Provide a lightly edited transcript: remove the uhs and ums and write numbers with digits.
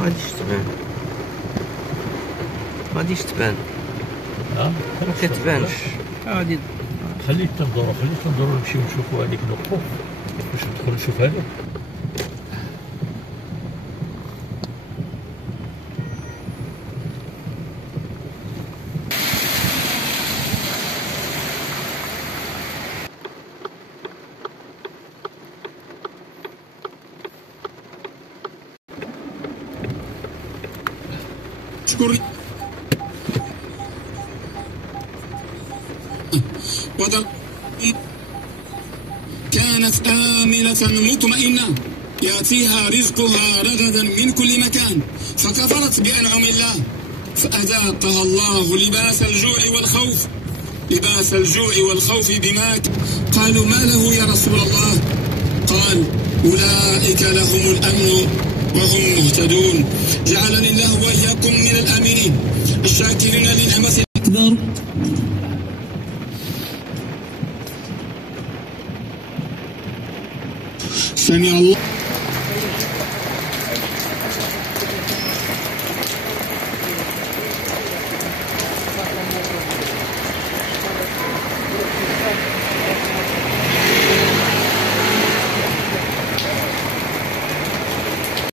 غاديش تبان، غاديش تبان، ما كتبانش. غادي خليك تنظروا نمشيو نشوفوا هذيك نوقفوا باش ندخل نشوف هذا. كانت آمنة مطمئنة يأتيها رزقها رغدا من كل مكان، فكفرت بأنعم الله فأذاقها الله لباس الجوع والخوف بما قالوا ما له يا رسول الله؟ قال أولئك لهم الأمن وهم مهتدون. جعلني الله وإياكم من الآمنين الشاكرين لنعمة الأكبر. سمع الله